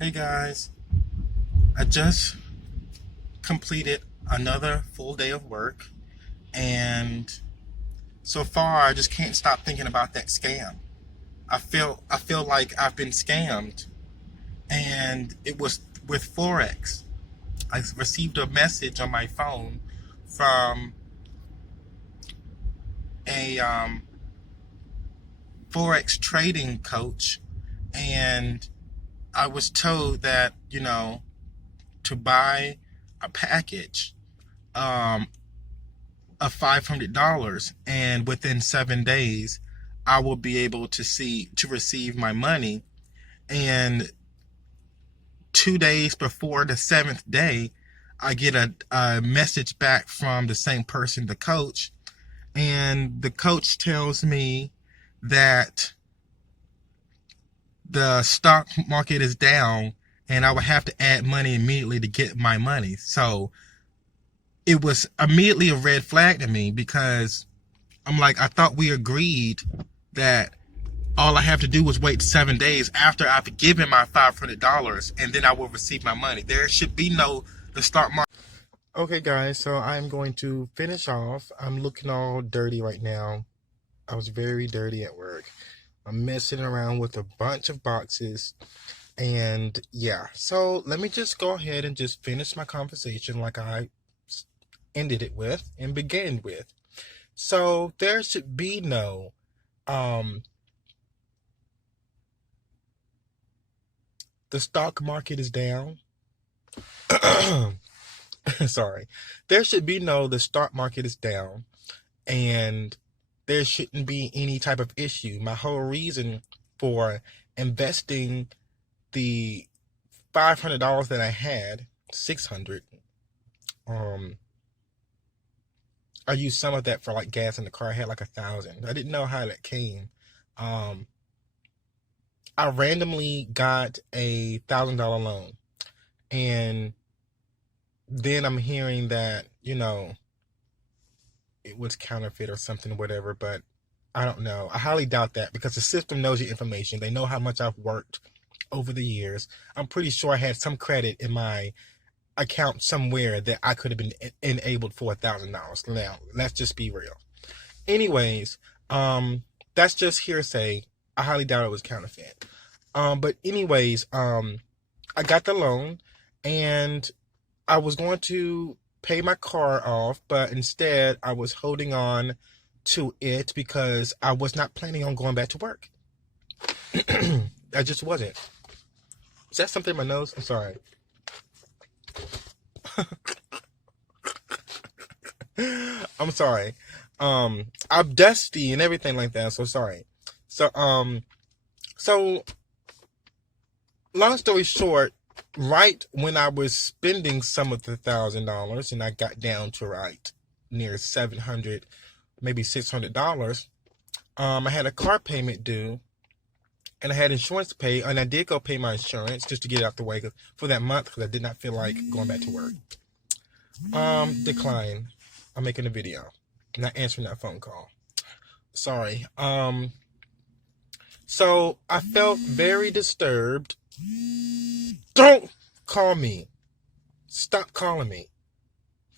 Hey guys, I just completed another full day of work, and so far I just can't stop thinking about that scam. I feel like I've been scammed, and it was with Forex. I received a message on my phone from a Forex trading coach, and I was told that to buy a package. Um, of $500, and within 7 days I will be able to receive my money. And 2 days before the seventh day, I get a message back from the same person, the coach, and the coach tells me that the stock market is down and I would have to add money immediately to get my money. So it was immediately a red flag to me, because I'm like, I thought we agreed that all I have to do was wait 7 days after I've given my $500, and then I will receive my money. There should be no the stock market. Okay, guys, so I'm going to finish off. I'm looking all dirty right now. I was very dirty at work. I'm messing around with a bunch of boxes. And yeah, so let me just go ahead and just finish my conversation like I ended it with and began with. So there should be no the stock market is down. Sorry. There should be no the stock market is down, and there shouldn't be any type of issue. My whole reason for investing the $500 that I had, $600, I used some of that for like gas in the car. I had like $1,000. I didn't know how that came. I randomly got a $1,000 loan, and then I'm hearing that it was counterfeit or something, whatever. But I don't know. I highly doubt that, because the system knows your information. They know how much I've worked over the years. I'm pretty sure I had some credit in my account somewhere that I could have been enabled for $1,000. Now, let's just be real. Anyways, that's just hearsay. I highly doubt it was counterfeit. But anyways, I got the loan, and I was going to pay my car off, but instead I was holding on to it because I was not planning on going back to work. I just wasn't. Is that something in my nose? I'm sorry. I'm sorry. I'm dusty and everything like that, so sorry. So long story short, right when I was spending some of the $1,000 and I got down to right near $700, maybe $600, I had a car payment due, and I had insurance to pay, and I did go pay my insurance just to get it out the way for that month, because I did not feel like going back to work. Decline. I'm making a video. I'm not answering that phone call. Sorry. So I felt very disturbed. Don't call me. Stop calling me.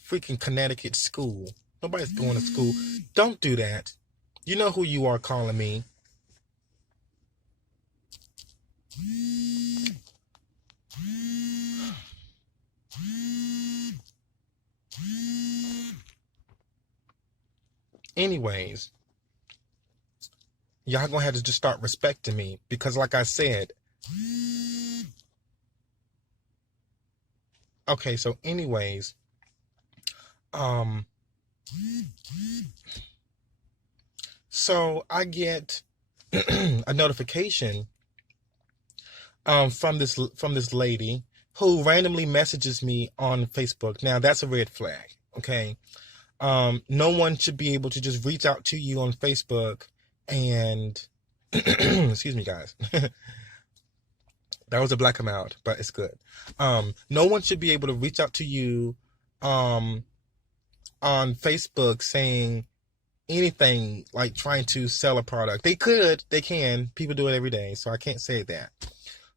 Freaking Connecticut school. Nobody's going to school. Don't do that. You know who you are calling me. Anyways, y'all gonna have to just start respecting me, because like I said, okay, so anyways, so I get a notification from this lady who randomly messages me on Facebook. Now that's a red flag, okay? No one should be able to just reach out to you on Facebook and excuse me, guys. That was a black amount, but it's good. No one should be able to reach out to you on Facebook saying anything, like trying to sell a product. They can. People do it every day, so I can't say that.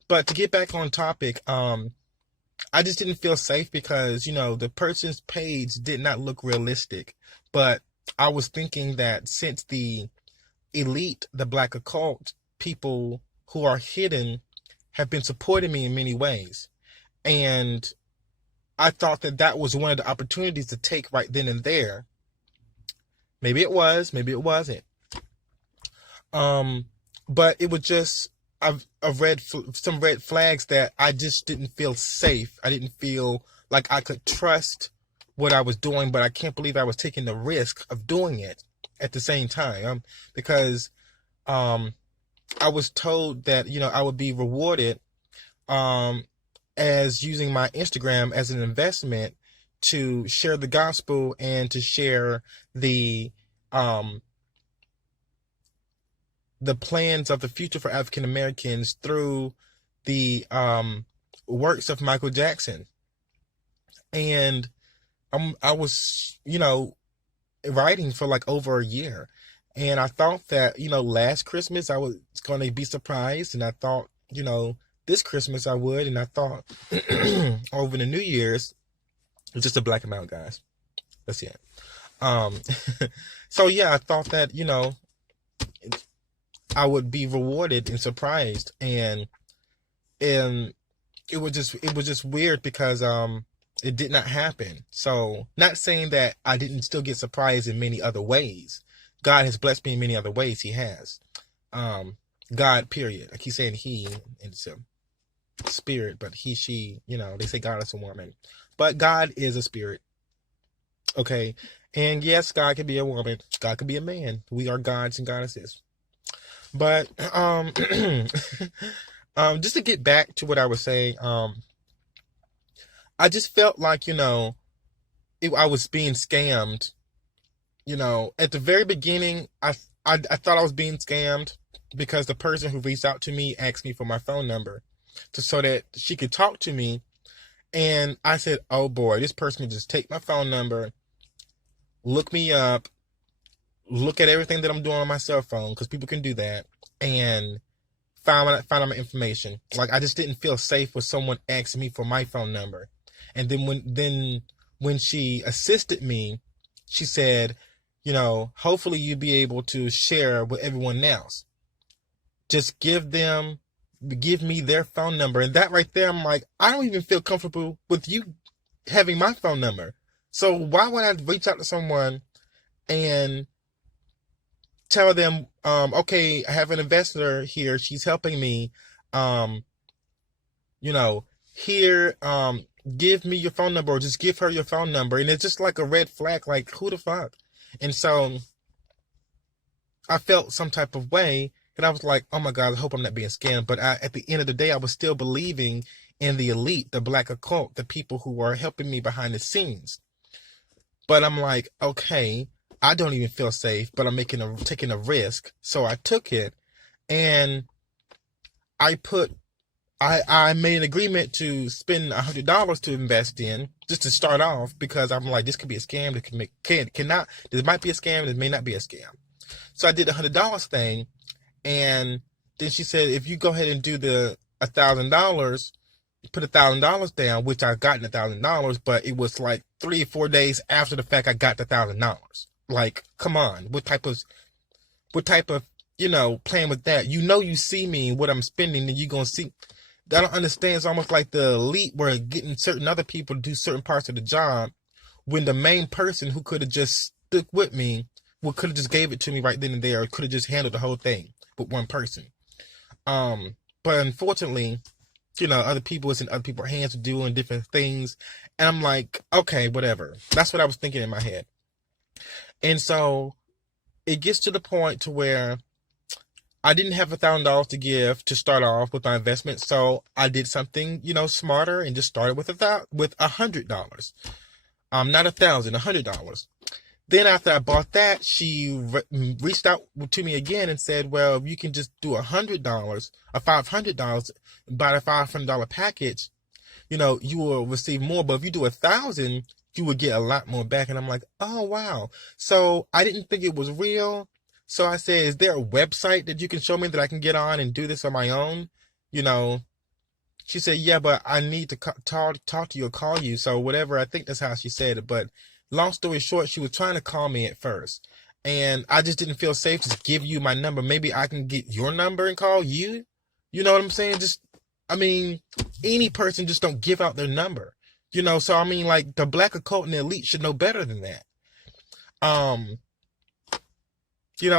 But to get back on topic, I just didn't feel safe because, the person's page did not look realistic. But I was thinking that since the elite, the black occult people who are hidden have been supporting me in many ways. And I thought that that was one of the opportunities to take right then and there. Maybe it was, maybe it wasn't. But it was just some red flags that I just didn't feel safe. I didn't feel like I could trust what I was doing, but I can't believe I was taking the risk of doing it at the same time. Because I was told that, I would be rewarded as using my Instagram as an investment to share the gospel and to share the plans of the future for African Americans through the works of Michael Jackson. And I was, writing for like over a year. And I thought that, last Christmas I was going to be surprised. And I thought, this Christmas I would. And I thought over the New Year's, it's just a black amount, guys. That's it. So yeah, I thought that, I would be rewarded and surprised. And it was just weird because it did not happen. So not saying that I didn't still get surprised in many other ways. God has blessed me in many other ways. He has. God, period. I keep saying he, and it's a spirit, but he, she, they say God is a woman. But God is a spirit. Okay. And yes, God can be a woman. God can be a man. We are gods and goddesses. But just to get back to what I was saying, I just felt like, I was being scammed. At the very beginning, I thought I was being scammed because the person who reached out to me asked me for my phone number so that she could talk to me. And I said, oh boy, this person can just take my phone number, look me up, look at everything that I'm doing on my cell phone, because people can do that, and find out my information. Like, I just didn't feel safe with someone asking me for my phone number. And then when she assisted me, she said, hopefully you'll be able to share with everyone else. Just give me their phone number. And that right there, I'm like, I don't even feel comfortable with you having my phone number. So why would I reach out to someone and tell them, okay, I have an investor here. She's helping me. Here, give me your phone number, or just give her your phone number. And it's just like a red flag, like, who the fuck? And so I felt some type of way, and I was like, oh my God, I hope I'm not being scammed. But at the end of the day, I was still believing in the elite, the black occult, the people who are helping me behind the scenes. But I'm like, okay, I don't even feel safe, but I'm taking a risk. So I took it, and I made an agreement to spend $100 to invest in, just to start off, because I'm like, this could be a scam. This might be a scam. This may not be a scam. So I did the $100 thing, and then she said, if you go ahead and do the $1,000, put $1,000 down, which I got $1,000, but it was like 3 or 4 days after the fact I got the $1,000. Like, come on, what type of playing with that? You see me, what I'm spending, and you're gonna see. I don't understand. It's almost like the elite were getting certain other people to do certain parts of the job, when the main person who could have just stuck with me could have just gave it to me right then and there, or could have just handled the whole thing with one person. But unfortunately, other people, it's in other people's hands to doing different things. And I'm like, okay, whatever. That's what I was thinking in my head. And so it gets to the point to where I didn't have $1,000 to give to start off with my investment. So I did something, smarter, and just started with $100. Not $1,000, $100. Then after I bought that, she reached out to me again and said, well, if you can just do $100 or $500, buy a $500 package, you will receive more. But if you do 1,000, you will get a lot more back. And I'm like, oh, wow. So I didn't think it was real. So I said, is there a website that you can show me that I can get on and do this on my own? She said, yeah, but I need to talk to you or call you. So whatever, I think that's how she said it. But long story short, she was trying to call me at first. And I just didn't feel safe to give you my number. Maybe I can get your number and call you. You know what I'm saying? I mean, any person just don't give out their number. So I mean, like, the black occult and the elite should know better than that. I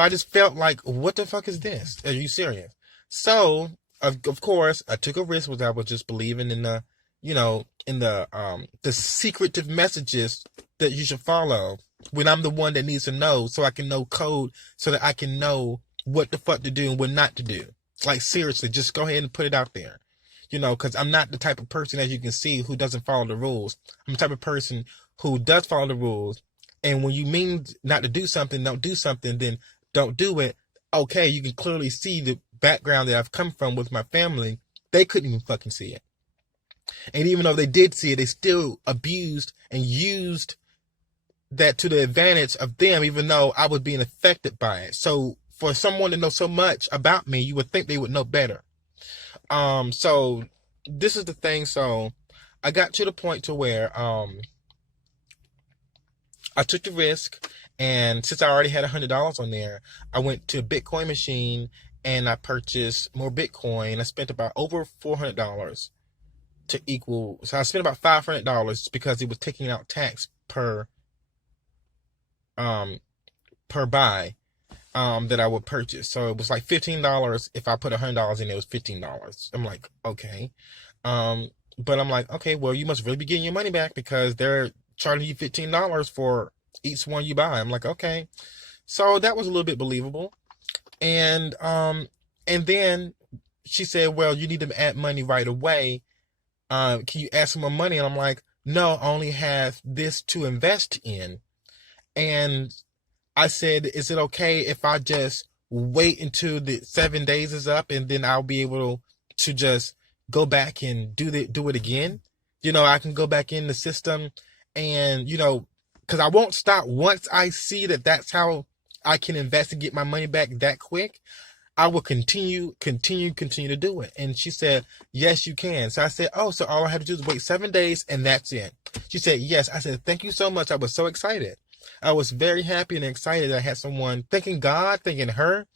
just felt like, what the fuck is this? Are you serious? So, of course, I took a risk, was I was just believing in the secretive messages that you should follow when I'm the one that needs to know, so I can know code, so that I can know what the fuck to do and what not to do. Like, seriously, just go ahead and put it out there. Because I'm not the type of person, as you can see, who doesn't follow the rules. I'm the type of person who does follow the rules. And when you mean not to do something, don't do something, then don't do it. Okay, you can clearly see the background that I've come from with my family. They couldn't even fucking see it. And even though they did see it, they still abused and used that to the advantage of them, even though I was being affected by it. So for someone to know so much about me, you would think they would know better. So this is the thing. So I got to the point to where, I took the risk, and since I already had $100 on there, I went to a Bitcoin machine and I purchased more Bitcoin. I spent about over $400 to equal. So I spent about $500 because it was taking out tax per buy that I would purchase. So it was like $15 if I put $100 in. It was $15. I'm like, okay. But I'm like, okay, well, you must really be getting your money back because they're charging you $15 for each one you buy. I'm like, okay. So that was a little bit believable. And then she said, well, you need to add money right away. Can you add some more money? And I'm like, no, I only have this to invest in. And I said, is it okay if I just wait until the 7 days is up and then I'll be able to just go back and do it again? I can go back in the system and, because I won't stop once I see that that's how I can invest and get my money back that quick. I will continue to do it. And she said, yes, you can. So I said, oh, so all I have to do is wait 7 days and that's it. She said, yes. I said, thank you so much. I was so excited. I was very happy and excited that I had someone thanking God, thanking her,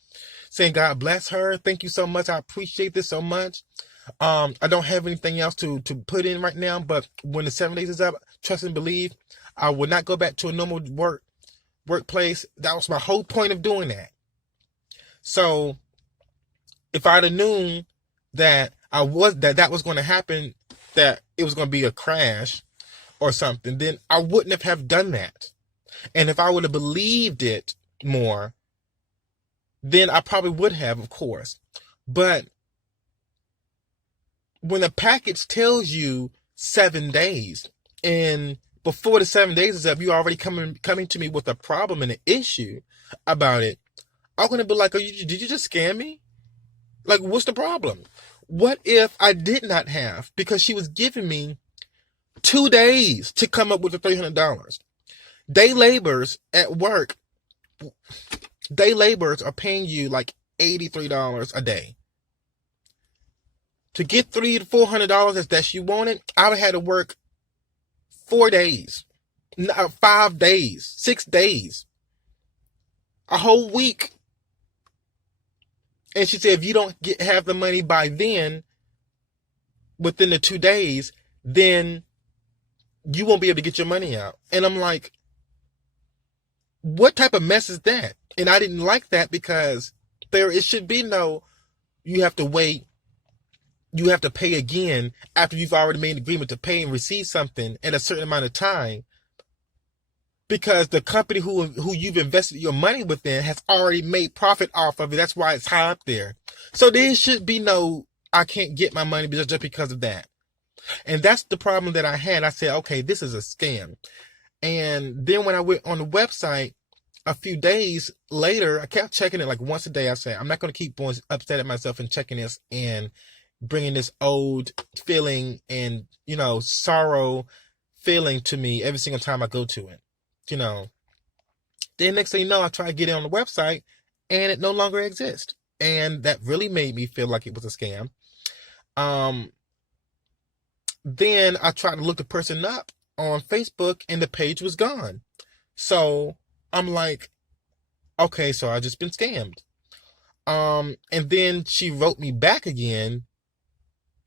saying God bless her. Thank you so much. I appreciate this so much. I don't have anything else to put in right now, but when the 7 days is up, trust and believe, I will not go back to a normal workplace. That was my whole point of doing that. So if I'd have known that that was going to happen, that it was going to be a crash or something, then I wouldn't have done that. And if I would have believed it more, then I probably would have, of course. But when a package tells you 7 days, and before the 7 days is up, you already coming to me with a problem and an issue about it, I'm going to be like, did you just scam me? Like, what's the problem? What if I did not have, because she was giving me 2 days to come up with the $300. Day laborers at work, day laborers are paying you like $83 a day. To get $300 to $400 that she wanted, I would have to work 4 days, 5 days, 6 days, a whole week. And she said, if you don't have the money by then, within the 2 days, then you won't be able to get your money out. And I'm like, what type of mess is that? And I didn't like that because it should be no, you have to wait, you have to pay again after you've already made an agreement to pay and receive something in a certain amount of time, because the company who you've invested your money within has already made profit off of it. That's why it's high up there. So there should be no, I can't get my money just because of that. And that's the problem that I had. I said, okay, this is a scam. And then when I went on the website a few days later, I kept checking it like once a day. I said, I'm not going to keep going upset at myself and checking this and bringing this old feeling and, sorrow feeling to me every single time I go to it. Then next thing you know, I try to get it on the website and it no longer exists. And that really made me feel like it was a scam. Then I tried to look the person up on Facebook and the page was gone. So I'm like, okay, so I just been scammed. And then she wrote me back again,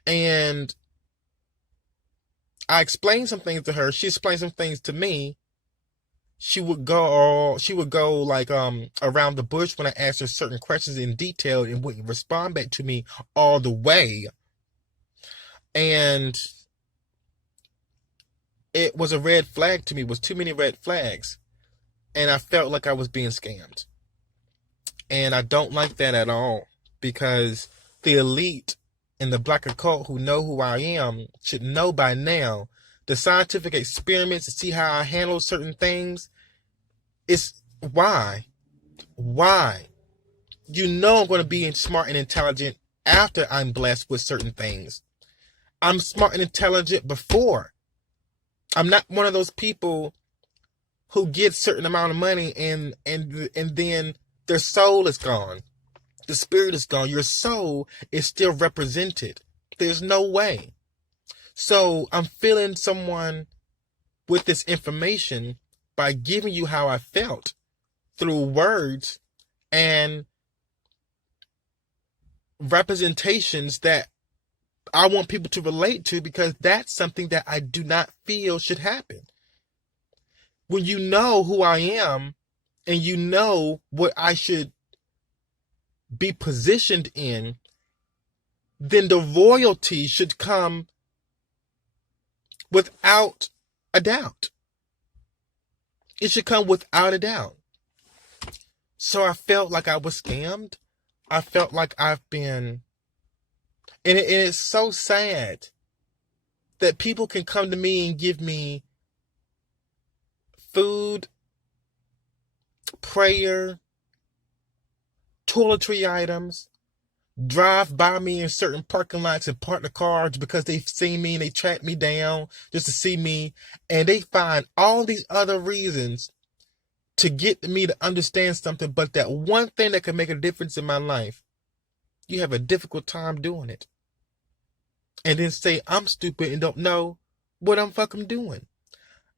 and I explained some things to her. She explained some things to me. She would go like around the bush when I asked her certain questions in detail and wouldn't respond back to me all the way. And it was a red flag to me. It was too many red flags. And I felt like I was being scammed. And I don't like that at all, because the elite in the black occult who know who I am should know by now the scientific experiments to see how I handle certain things. It's why? You know I'm going to be smart and intelligent after I'm blessed with certain things. I'm smart and intelligent before. I'm not one of those people who get a certain amount of money and then their soul is gone. The spirit is gone. Your soul is still represented. There's no way. So I'm filling someone with this information by giving you how I felt through words and representations that I want people to relate to, because that's something that I do not feel should happen. When you know who I am and you know what I should be positioned in, then the royalty should come without a doubt. It should come without a doubt. So I felt like I was scammed. I felt like I've been... And it's so sad that people can come to me and give me food, prayer, toiletry items, drive by me in certain parking lots and park the cars because they've seen me and they track me down just to see me. And they find all these other reasons to get me to understand something, but that one thing that can make a difference in my life, you have a difficult time doing it. And then say I'm stupid and don't know what I'm fucking doing.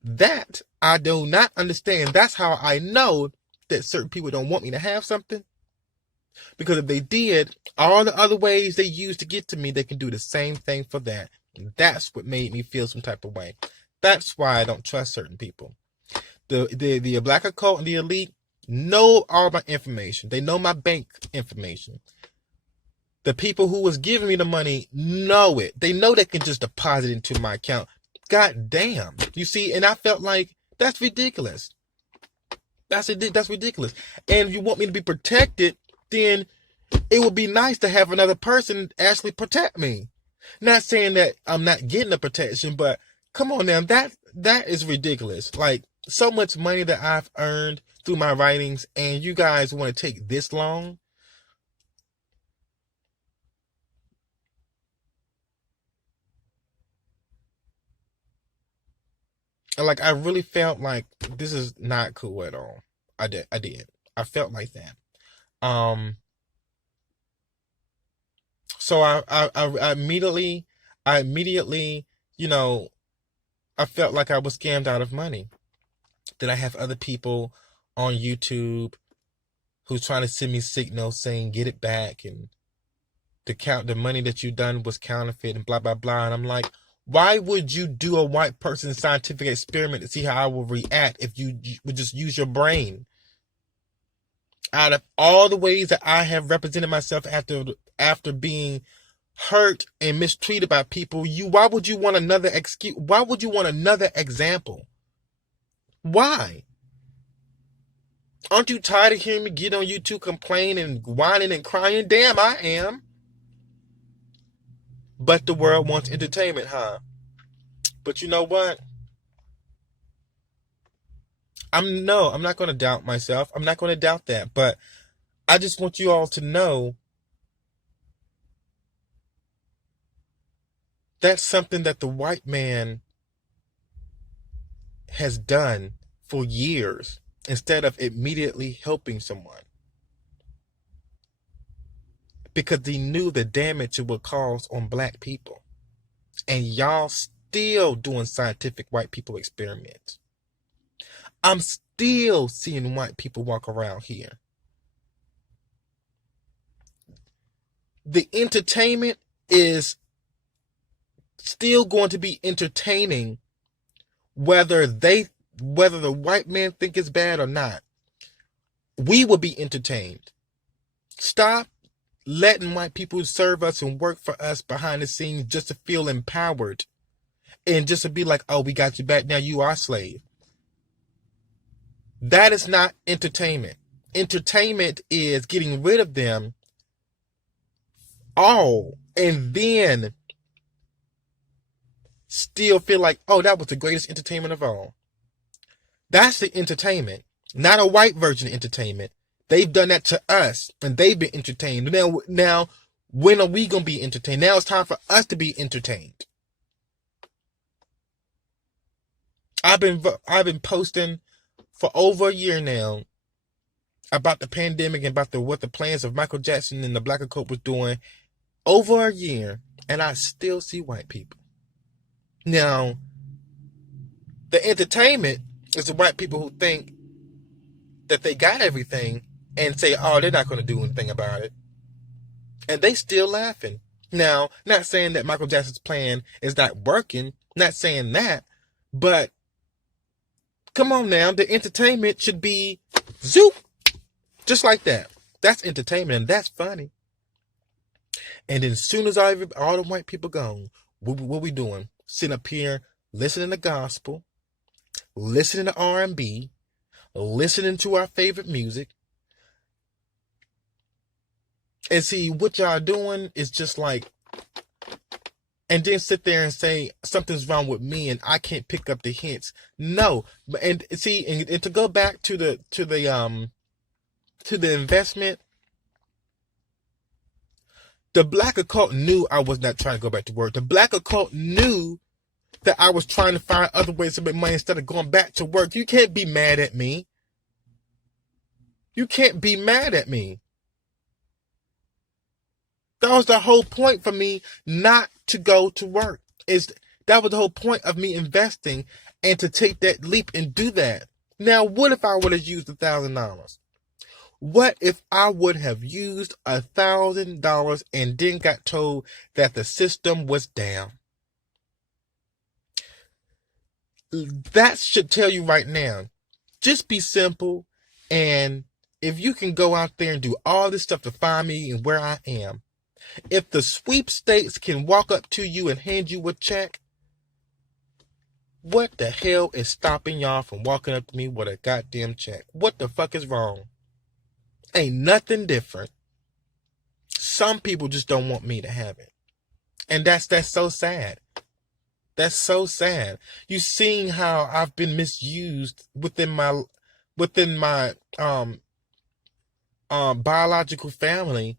That I do not understand. That's how I know that certain people don't want me to have something. Because if they did, all the other ways they use to get to me, they can do the same thing for that. And that's what made me feel some type of way. That's why I don't trust certain people. The black occult and the elite know all my information. They know my bank information. The people who was giving me the money know it. They know they can just deposit into my account. God damn. You see, and I felt like that's ridiculous. That's ridiculous. And if you want me to be protected, then it would be nice to have another person actually protect me. Not saying that I'm not getting the protection, but come on now, that is ridiculous. Like, so much money that I've earned through my writings, and you guys want to take this long? And like, I really felt like this is not cool at all. I did. I felt like that. So I immediately, you know, I felt like I was scammed out of money. Then I have other people on YouTube who's trying to send me signals saying get it back, and the money that you done was counterfeit and blah blah blah. And I'm like, why would you do a white person's scientific experiment to see how I will react if you would just use your brain? Out of all the ways that I have represented myself after being hurt and mistreated by people, why would you want another excuse? Why would you want another example? Why? Aren't you tired of hearing me get on YouTube complaining and whining and crying? Damn, I am. But the world wants entertainment, huh? But you know what? I'm not going to doubt myself. I'm not going to doubt that. But I just want you all to know that's something that the white man has done for years instead of immediately helping someone. Because he knew the damage it would cause on black people. And y'all still doing scientific white people experiments. I'm still seeing white people walk around here. The entertainment is still going to be entertaining whether the white men think it's bad or not. We will be entertained. Stop letting white people serve us and work for us behind the scenes just to feel empowered and just to be like, oh, we got you back, now you are a slave. That is not entertainment. Entertainment is getting rid of them all and then still feel like, oh, that was the greatest entertainment of all. That's the entertainment, not a white version of entertainment. They've done that to us and they've been entertained. Now, when are we going to be entertained? Now it's time for us to be entertained. I've been posting for over a year now about the pandemic and about what the plans of Michael Jackson and the Black Occult was doing over a year, and I still see white people. Now, the entertainment is the white people who think that they got everything and say, oh, they're not going to do anything about it. And they still laughing. Now, not saying that Michael Jackson's plan is not working, not saying that, but come on now, the entertainment should be zoop, just like that. That's entertainment and that's funny. And then as soon as all the white people gone, what we doing? Sitting up here, listening to gospel, listening to R&B, listening to our favorite music. And see, what y'all doing is just like, and then sit there and say something's wrong with me and I can't pick up the hints. No, and see, and to go back to the investment, the Black Occult knew I was not trying to go back to work. The Black Occult knew that I was trying to find other ways to make money instead of going back to work. You can't be mad at me. You can't be mad at me. That was the whole point for me not to go to work. That was the whole point of me investing and to take that leap and do that. Now, what if I would have used $1,000? What if I would have used $1,000 and then got told that the system was down? That should tell you right now, just be simple. And if you can go out there and do all this stuff to find me and where I am, if the sweepstakes can walk up to you and hand you a check, what the hell is stopping y'all from walking up to me with a goddamn check? What the fuck is wrong? Ain't nothing different. Some people just don't want me to have it. And that's so sad. That's so sad. You seeing how I've been misused within my biological family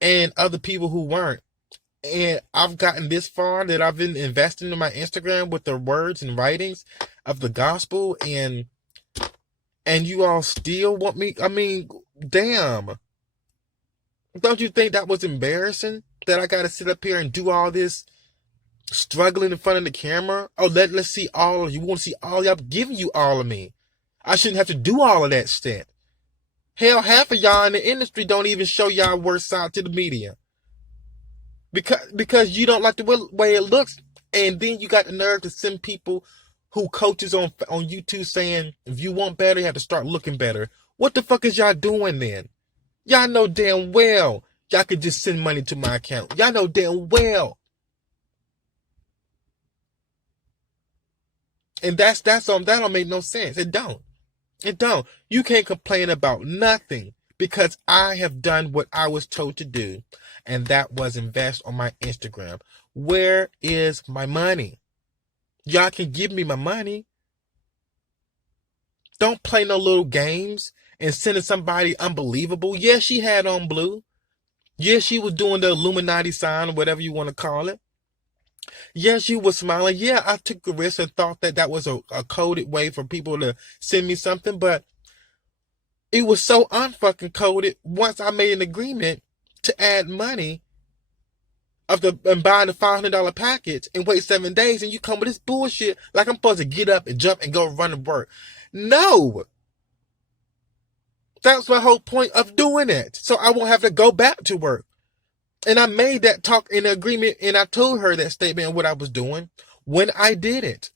and other people who weren't. And I've gotten this far that I've been investing in my Instagram with the words and writings of the gospel, and you all still want me. I mean, damn. Don't you think that was embarrassing? That I got to sit up here and do all this struggling in front of the camera? Oh, let's see all of you. Want to see all y'all? I'm giving you all of me. I shouldn't have to do all of that shit. Hell, half of y'all in the industry don't even show y'all worst side to the media. Because you don't like the way it looks. And then you got the nerve to send people who coaches on YouTube saying, if you want better, you have to start looking better. What the fuck is y'all doing then? Y'all know damn well y'all could just send money to my account. Y'all know damn well. And that don't make no sense. It don't. You can't complain about nothing because I have done what I was told to do. And that was invest on my Instagram. Where is my money? Y'all can give me my money. Don't play no little games and sending somebody unbelievable. Yeah, she had on blue. Yeah, she was doing the Illuminati sign or whatever you want to call it. Yeah, she was smiling. Yeah, I took a risk and thought that was a coded way for people to send me something. But it was so unfucking coded. Once I made an agreement to add money, and buying the $500 package and wait 7 days, and you come with this bullshit like I'm supposed to get up and jump and go run and work. No. That's my whole point of doing it. So I won't have to go back to work. And I made that talk in agreement, and I told her that statement of what I was doing when I did it.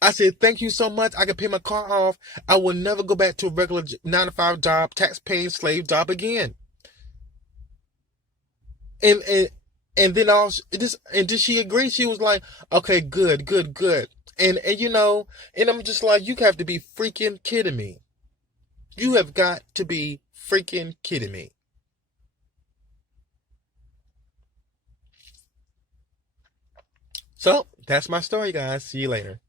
I said, thank you so much. I can pay my car off. I will never go back to a regular 9-to-5 job, tax-paying slave job again. And then did she agree? She was like, okay, good. And and I'm just like, you have to be freaking kidding me. You have got to be freaking kidding me. So that's my story, guys. See you later.